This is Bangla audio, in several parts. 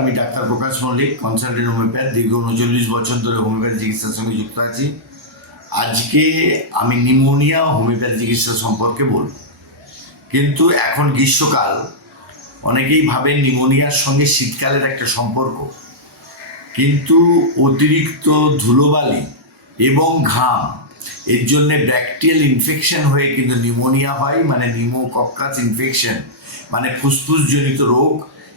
আমি doctor Prakash Mallick consultant homeopath দীর্ঘ উনচল্লিশ বছর ধরে হোমিওপ্যাথি চিকিৎসার সঙ্গে যুক্ত আছি। আজকে আমি নিউমোনিয়া ও হোমিওপ্যাথি চিকিৎসা সম্পর্কে বলব। কিন্তু এখন গ্রীষ্মকাল, অনেকেই ভাবেন নিউমোনিয়ার সঙ্গে শীতকালের একটা সম্পর্ক। কিন্তু অতিরিক্ত ধুলোবালি এবং ঘাম, এর জন্যে ব্যাকটেরিয়াল ইনফেকশন হয়ে কিন্তু নিউমোনিয়া হয় মানে নিউমোকক্কাস ইনফেকশন মানে ফুসফুসজনিত রোগ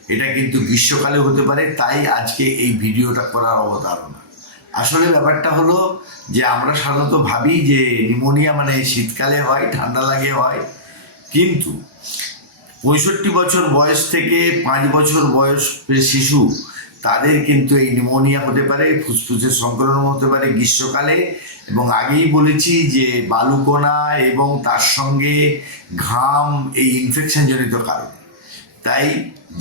এটা কিন্তু গ্রীষ্মকালে হতে পারে, তাই আজকে এই ভিডিওটা করার অবতারণা। আসলে ব্যাপারটা হলো যে আমরা সাধারণত ভাবি যে নিউমোনিয়া মানে শীতকালে হয়, ঠান্ডা লাগে হয়, কিন্তু পঁয়ষট্টি বছর বয়স থেকে পাঁচ বছর বয়স শিশু, তাদের কিন্তু এই নিউমোনিয়া হতে পারে, ফুসফুসের সংক্রমণ হতে পারে গ্রীষ্মকালে। এবং আগেই বলেছি যে বালুকোনা এবং তার সঙ্গে ঘাম এই ইনফেকশন জনিত কারণে। তাই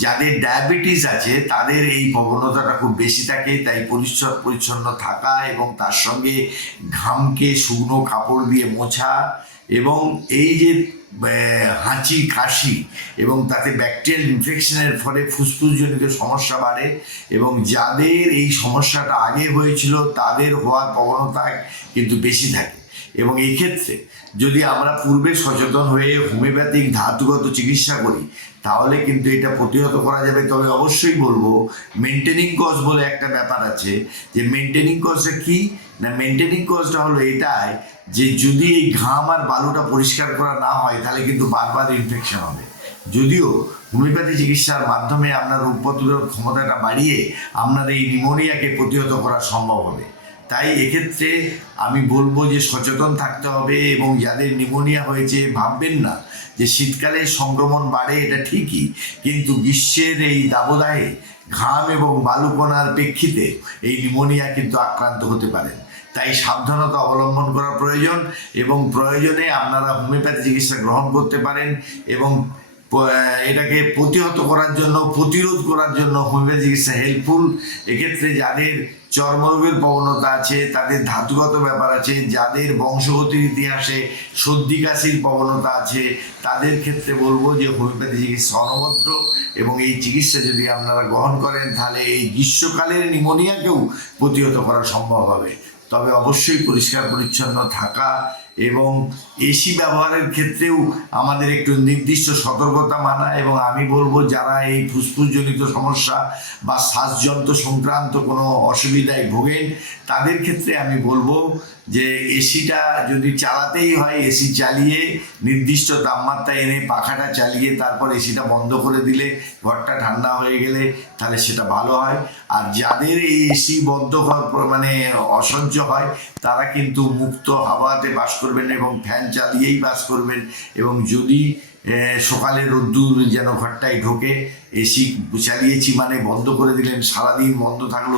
যাদের ডায়াবেটিস আছে, তাদের এই প্রবণতাটা খুব বেশি থাকে, তাই পরিষ্কার পরিচ্ছন্ন থাকা এবং তার সঙ্গে ঘামকে, শুকনো কাপড় দিয়ে মোছা এবং এই যে হাঁচি, কাশি এবং তাতে ব্যাকটেরিয়াল ইনফেকশনের ফলে ফুসফুসজনিত সমস্যা বাড়ে এবং যাদের এই সমস্যাটা আগে হয়েছিল, তাদের হওয়ার প্রবণতা কিন্তু বেশি থাকে। এবং এই ক্ষেত্রে যদি আমরা পূর্বে সচেতন হয়ে হোমিওপ্যাথিক ধাতুগত চিকিৎসা করি, তাহলে কিন্তু এটা প্রতিহত করা যাবে। তবে অবশ্যই বলব মেনটেনিং কজ বলে একটা ব্যাপার আছে যে মেনটেনিং কজটা কি? না মেনটেনিং কজটা হলো এটাই যে যদি এই ঘাম আর বালুটা পরিষ্কার করা না হয়, তাহলে কিন্তু বারবার ইনফেকশন হবে। যদিও হোমিওপ্যাথি চিকিৎসার মাধ্যমে আপনার রোগ প্রতিরোধ ক্ষমতাটা বাড়িয়ে আপনার এই নিউমোনিয়াকে প্রতিহত করা সম্ভব হবে। তাই এক্ষেত্রে আমি বলব যে সচেতন থাকতে হবে এবং যাদের নিউমোনিয়া হয়েছে ভাববেন না যে শীতকালে সংক্রমণ বাড়ে, এটা ঠিকই। কিন্তু গ্রীষ্মের এই দাবদাহে ঘাম এবং বালুকণার প্রেক্ষিতে এই নিউমোনিয়া কিন্তু আক্রান্ত হতে পারেন। তাই সাবধানতা অবলম্বন করা প্রয়োজন এবং প্রয়োজনে আপনারা হোমিওপ্যাথি চিকিৎসা গ্রহণ করতে পারেন এবং এটাকে প্রতিহত করার জন্য, প্রতিরোধ করার জন্য হোমিওপ্যাথি চিকিৎসা হেল্পফুল এক্ষেত্রে যাদের চর্মরোগের প্রবণতা আছে, তাদের ধাতুগত ব্যাপার আছে, যাদের বংশগতির ইতিহাসে সর্দি কাশির প্রবণতা আছে, তাদের ক্ষেত্রে বলব যে হোমিওপ্যাথি চিকিৎসা অনবদ্র এবং এই চিকিৎসা যদি আপনারা গ্রহণ করেন, তাহলে এই গ্রীষ্মকালের নিমোনিয়াকেও প্রতিহত করা সম্ভব হবে। তবে অবশ্যই পরিষ্কার পরিচ্ছন্ন থাকা এবং এসি ব্যবহারের ক্ষেত্রেও আমাদের একটু নির্দিষ্ট সতর্কতা মানা এবং আমি বলব, যারা এই ফুসফুসজনিত সমস্যা বা শ্বাসযন্ত্র সংক্রান্ত কোনো অসুবিধায় ভোগেন, তাদের ক্ষেত্রে আমি বলব যে এসিটা যদি চালাতেই হয়, এসি চালিয়ে নির্দিষ্ট তাপমাত্রা এনে পাখাটা চালিয়ে তারপর এসিটা বন্ধ করে দিলে ঘরটা ঠান্ডা হয়ে গেলে তাহলে সেটা ভালো হয়। আর যাদের এই এসি বন্ধ হওয়ার মানে অসহ্য হয়, তারা কিন্তু মুক্ত হাওয়াতে বাস করবেন এবং ফ্যান চালিয়েই বাস করবেন এবং যদি সকালে রোদ্দুর যেন ঘরটায় ঢোকে, এসি চালিয়েছি মানে বন্ধ করে দিলেন, সারাদিন বন্ধ থাকল,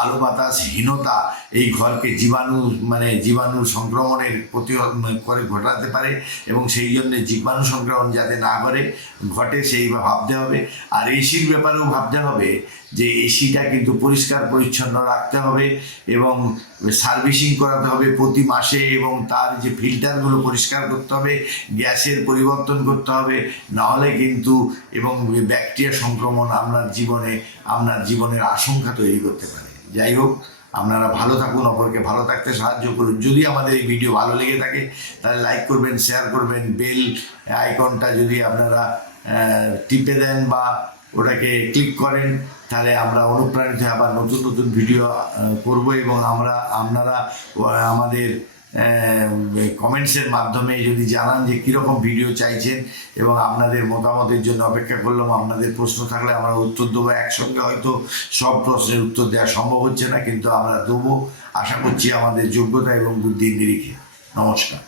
আলো বাতাস, হীনতা, এই ঘরকে জীবাণু মানে জীবাণু সংক্রমণের প্রতিরোধ করে ঘটাতে পারে এবং সেই জন্য জীবাণু সংক্রমণ যাতে না করে ঘটে সেই ভাবতে হবে। আর এসির ব্যাপারেও ভাবতে হবে যে এসিটা কিন্তু পরিষ্কার, পরিচ্ছন্ন রাখতে হবে এবং সার্ভিসিং করাতে হবে প্রতি মাসে এবং তার যে ফিল্টারগুলো পরিষ্কার করতে হবে, গ্যাসের পরিবর্তন করতে হবে, নাহলে কিন্তু এবং ব্যাকটেরিয়া সংক্রমণ আপনার জীবনে, আপনার জীবনের আশঙ্কা তৈরি করতে পারে। যাই হোক, আপনারা ভালো থাকুন, অপরকে ভালো থাকতে সাহায্য করুন। যদি আমাদের এই ভিডিও ভালো লেগে থাকে, তাহলে লাইক করবেন শেয়ার করবেন বেল আইকনটা যদি আপনারা টিপে দেন বা ওটাকে ক্লিক করেন, তাহলে আমরা অনুপ্রাণিত আবার নতুন নতুন ভিডিও করব এবং আমরা, আপনারা আমাদের কমেন্টসের মাধ্যমে যদি জানান যে কীরকম ভিডিও চাইছেন এবং আপনাদের মতামতের জন্য অপেক্ষা করলাম, আপনাদের প্রশ্ন থাকলে আমরা উত্তর দেবো। একসঙ্গে হয়তো সব প্রশ্নের উত্তর দেওয়া সম্ভব হচ্ছে না, কিন্তু আমরা দেবো। আশা করছি আমাদের যোগ্যতা এবং বুদ্ধির নিরিখে। নমস্কার।